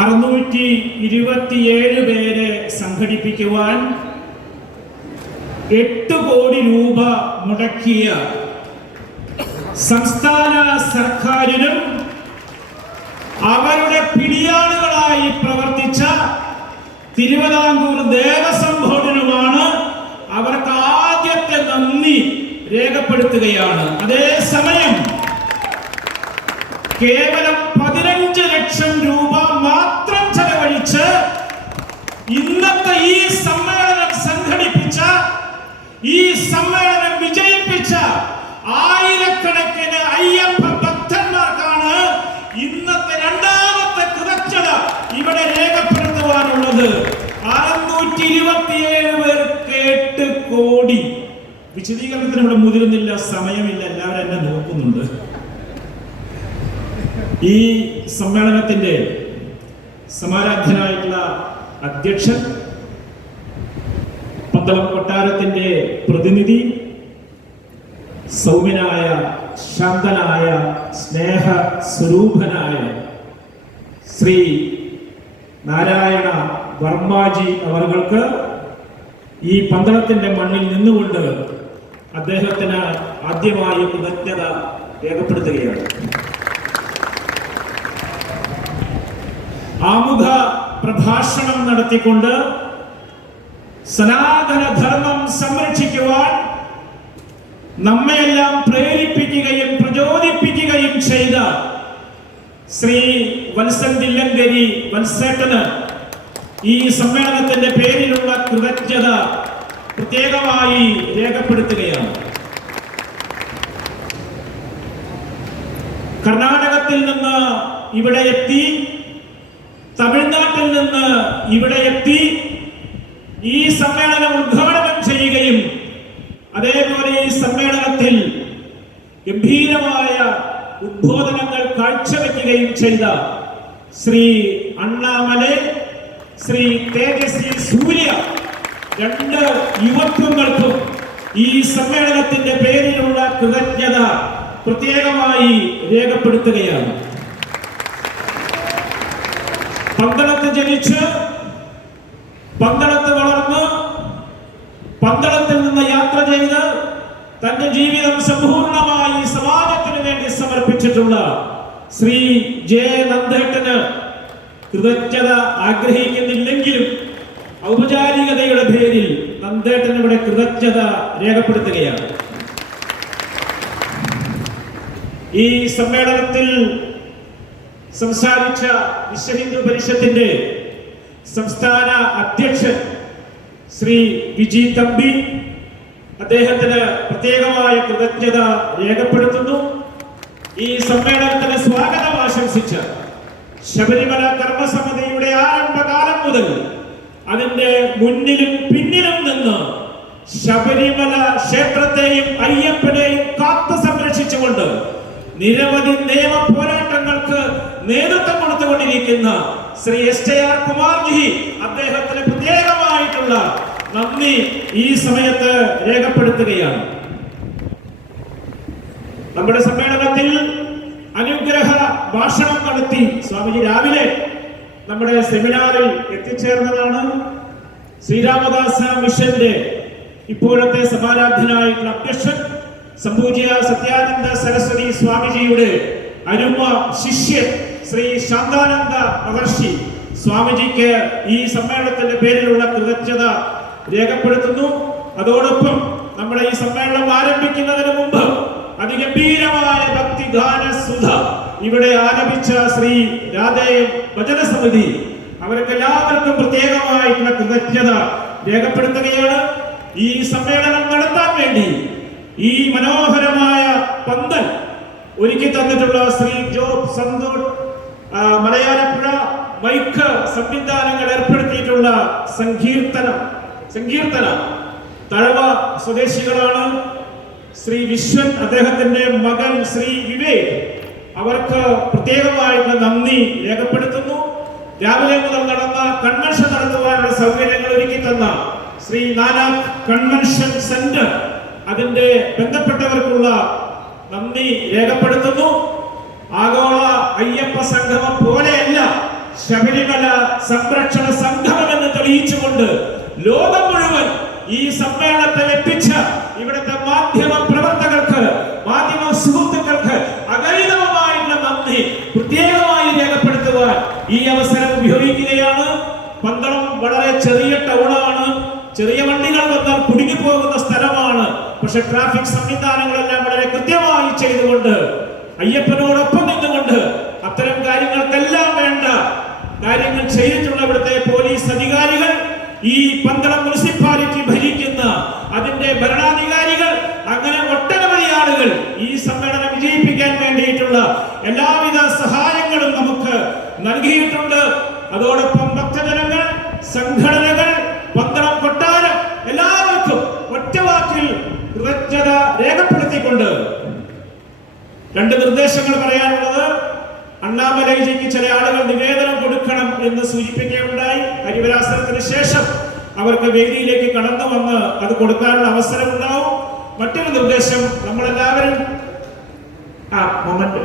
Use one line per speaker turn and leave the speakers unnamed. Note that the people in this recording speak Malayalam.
അറുന്നൂറ്റി ഇരുപത്തിയേഴ് പേരെ സംഘടിപ്പിക്കുവാൻ എട്ട് കോടി രൂപ മുടക്കിയ സംസ്ഥാന സർക്കാരിനും അവരുടെ പിടിയാളുകളായി പ്രവർത്തിച്ച തിരുവിതാംകൂർ ദേവസ്വം ബോർഡിനുമാണ് അവർക്ക് ആദ്യത്തെ നന്ദി രേഖപ്പെടുത്തുകയാണ്. അതേസമയം കേവലം പതിനഞ്ച് ലക്ഷം രൂപ മാത്രം ചെലവഴിച്ച് ഇന്നത്തെ ഈ സമ്മേളനം സംഘടിപ്പിച്ച ഈ സമ്മേളനം വിജയിപ്പിച്ച ആയിരക്കണക്കിന് അയ്യപ്പ ഭക്തന്മാർക്കാണ് ഇന്നത്തെ രണ്ടാമത്തെ കൃതജ്ഞത ഇവിടെ രേഖപ്പെടുത്തുവാനുള്ളത്. അറുന്നൂറ്റി ഇരുപത്തിയേഴ് പേർക്ക് എട്ട് കോടി. വിശദീകരണത്തിന് ഇവിടെ മുതിരുന്നില്ല സമയമില്ല. എല്ലാവരും എന്നെ നോക്കുന്നുണ്ട്. ഈ സമ്മേളനത്തിന്റെ സമാരാധ്യനായിട്ടുള്ള അധ്യക്ഷൻ പന്തളം കൊട്ടാരത്തിന്റെ പ്രതിനിധി സൗമ്യനായ ശാന്തനായ സ്നേഹ സ്വരൂപനായ ശ്രീ നാരായണ വർമാജി അവർക്ക് ഈ പന്തളത്തിന്റെ മണ്ണിൽ നിന്നുകൊണ്ട് അദ്ദേഹത്തിന് ആദ്യമായി കൃതജ്ഞത രേഖപ്പെടുത്തുകയാണ്. ആമുഖ പ്രഭാഷണം നടത്തിക്കൊണ്ട് സനാതന ധർമ്മം സംരക്ഷിക്കുവാൻ നമ്മയെല്ലാം പ്രേരിപ്പിക്കുകയും പ്രചോദിപ്പിക്കുകയും ചെയ്ത ശ്രീ വത്സൻ തില്ലങ്കരി വത്സേട്ടന് ഈ സമ്മേളനത്തിന്റെ പേരിലുള്ള കൃതജ്ഞത പ്രത്യേകമായി രേഖപ്പെടുത്തുകയാണ്. കർണാടകത്തിൽ നിന്ന് ഇവിടെ എത്തി തമിഴ്നാട്ടിൽ നിന്ന് ഇവിടെ എത്തി ഈ സമ്മേളനം ഉദ്ഘാടനം ചെയ്യുകയും അതേപോലെ ഈ സമ്മേളനത്തിൽ ഗംഭീരമായ ഉദ്ബോധനങ്ങൾ കാഴ്ചവെക്കുകയും ചെയ്ത ശ്രീ അണ്ണാമലെ ശ്രീ തേജസ്വി സൂര്യ രണ്ട് യുവത്വങ്ങൾക്കും ഈ സമ്മേളനത്തിന്റെ പേരിലുള്ള കൃതജ്ഞത പ്രത്യേകമായി രേഖപ്പെടുത്തുകയാണ്. പന്തളത്ത് ജനിച്ച് പന്തളത്ത് വളർന്ന് പന്തളത്തിൽ നിന്ന് യാത്ര ചെയ്ത് തന്റെ ജീവിതം സമ്പൂർണമായി സമാജത്തിന് വേണ്ടി സമർപ്പിച്ചിട്ടുള്ള ശ്രീ ജെ നന്ദേട്ടന് കൃതജ്ഞത ആഗ്രഹിക്കുന്നില്ലെങ്കിലും ഔപചാരികതയുടെ പേരിൽ നന്ദേട്ടൻ ഇവിടെ കൃതജ്ഞത രേഖപ്പെടുത്തുകയാണ്. ഈ സമ്മേളനത്തിൽ സംസാരിച്ച വിശ്വഹിന്ദു പരിഷത്തിന്റെ സംസ്ഥാന അധ്യക്ഷൻ ശ്രീ വിജി തമ്പി അദ്ദേഹത്തിന് പ്രത്യേകമായ കൃതജ്ഞത രേഖപ്പെടുത്തുന്നു. ഈ സമ്മേളനത്തിന് സ്വാഗതം ആശംസിച്ച ശബരിമല കർമ്മസമിതിയുടെ ആരംഭകാലം മുതൽ അതിന്റെ മുന്നിലും പിന്നിലും നിന്ന് ശബരിമല ക്ഷേത്രത്തെയും അയ്യപ്പനെയും കാത്തു സംരക്ഷിച്ചുകൊണ്ട് നിരവധി നിയമ പോരാട്ടങ്ങൾക്ക് നേതൃത്വം കൊടുത്തുകൊണ്ടിരിക്കുന്ന Shri S T R Kumarji അദ്ദേഹത്തിന് പ്രത്യേകമായിട്ടുള്ള നന്ദി ഈ സമയത്ത് രേഖപ്പെടുത്തുകയാണ്. നമ്മുടെ സമ്മേളനത്തിൽ അനുഗ്രഹ ഭാഷണം നടത്തി സ്വാമിജി രാവിലെ നമ്മുടെ സെമിനാറിൽ എത്തിച്ചേർന്നതാണ്. ശ്രീരാമദാസ മിഷന്റെ ഇപ്പോഴത്തെ സമാരാധ്യനായിട്ടുള്ള അധ്യക്ഷൻ സംപൂജ്യ സത്യാനന്ദ സരസ്വതി സ്വാമിജിയുടെ അനുമ ശിഷ്യൻ ശ്രീ ശാന്താനന്ദ മഹർഷി സ്വാമിജിക്ക് ഈ സമ്മേളനത്തിന്റെ പേരിലുള്ള കൃതജ്ഞത രേഖപ്പെടുത്തുന്നു. അതോടൊപ്പം നമ്മുടെ ഈ സമ്മേളനം ആരംഭിക്കുന്നതിന് മുമ്പ് അതിഗംഭീരമായ ഭക്തിഗാന സുധ ഇവിടെ ആരംഭിച്ച ശ്രീ രാധേയം ഭജന സമിതി അവർക്ക് എല്ലാവർക്കും പ്രത്യേകമായിട്ടുള്ള കൃതജ്ഞത രേഖപ്പെടുത്തുകയാണ്. ഈ സമ്മേളനം നടത്താൻ വേണ്ടി ഈ മനോഹരമായ പന്തൽ ഒരുക്കി തന്നിട്ടുള്ള ശ്രീ ജോബ് സന്തോർ ആ, മലയാളപ്പുഴ മൈക്ക് സംവിധാനങ്ങൾ ഏർപ്പെടുത്തിയിട്ടുള്ള സങ്കീർത്തന. സങ്കീർത്തന. തഴവ സ്വദേശികളാണ് ശ്രീ വിശ്വൻ അദ്ദേഹത്തിന്റെ മകൻ ശ്രീ വിവേക്. അവർക്ക് പ്രത്യേകമായിട്ടുള്ള നന്ദി രേഖപ്പെടുത്തുന്നു. രാവിലെ മുതൽ നടന്ന കൺവെൻഷൻ നടത്തുവാനുള്ള സൗകര്യങ്ങൾ ഒരുക്കി തന്ന ശ്രീ നാനാക് കൺവെൻഷൻ സെന്റർ. അതിന്റെ ബന്ധപ്പെട്ടവർക്കുള്ള നന്ദി രേഖപ്പെടുത്തുന്നു. ആഗോള അയ്യപ്പ സംഗമം പോലെയല്ല ശബരിമല സംരക്ഷണ സംഗമം എന്ന് തെളിയിച്ചുകൊണ്ട് ലോകം മുഴുവൻ ഈ സമ്മേളനത്തെ എത്തിച്ച ഇവിടുത്തെ മാധ്യമ പ്രവർത്തകർക്ക് മാധ്യമ സുഹൃത്തുക്കൾക്ക് അഗണിതമായിട്ടുള്ള നന്ദി പ്രത്യേകമായി രേഖപ്പെടുത്തുവാൻ ഈ അവസരം ഉപയോഗിക്കുകയാണ്. പന്തളം വളരെ ചെറിയ ടൗണാണ് ചെറിയ വണ്ടികൾ വന്നാൽ കുടുങ്ങിപ്പോകുന്ന സ്ഥലമാണ്. പക്ഷെ ട്രാഫിക് സംവിധാനങ്ങളെല്ലാം വളരെ കൃത്യമായി ചെയ്തുകൊണ്ട് അയ്യപ്പനോടൊപ്പം നിന്നുകൊണ്ട് അത്തരം കാര്യങ്ങൾക്കെല്ലാം വേണ്ട കാര്യങ്ങൾ ചെയ്തിട്ടുള്ള ഇവിടുത്തെ പോലീസ് അധികാരികൾ ഈ പന്തളം മുനിസിപ്പാലിറ്റി ഭരിക്കുന്ന അതിന്റെ ഭരണാധികാരികൾ അങ്ങനെ ഒട്ടനവധി ആളുകൾ ഈ സമ്മേളനം വിജയിപ്പിക്കാൻ വേണ്ടിയിട്ടുള്ള എല്ലാവിധ സഹായങ്ങളും നമുക്ക് നൽകിയിട്ടുണ്ട്. അതോടൊപ്പം ഭക്തജനങ്ങൾ സംഘടനകൾ പന്തളം കൊട്ടാരം എല്ലാവർക്കും ഒറ്റവാക്കിൽ കൃതജ്ഞത രേഖപ്പെടുത്തിക്കൊണ്ട് രണ്ട് നിർദ്ദേശങ്ങൾ പറയാനുള്ളത്. അണ്ണാമലൈജിക്ക് ചില ആളുകൾ നിവേദനം കൊടുക്കണം എന്ന് സൂചിപ്പിക്കുകയുണ്ടായി. ഹരിവരാസനത്തിന് ശേഷം അവർക്ക് വേദിയിലേക്ക് കടന്നു വന്ന് അത് കൊടുക്കാനുള്ള അവസരം ഉണ്ടാവും മറ്റൊരു നിർദ്ദേശം നമ്മളെല്ലാവരും ആ മൊമെന്റ്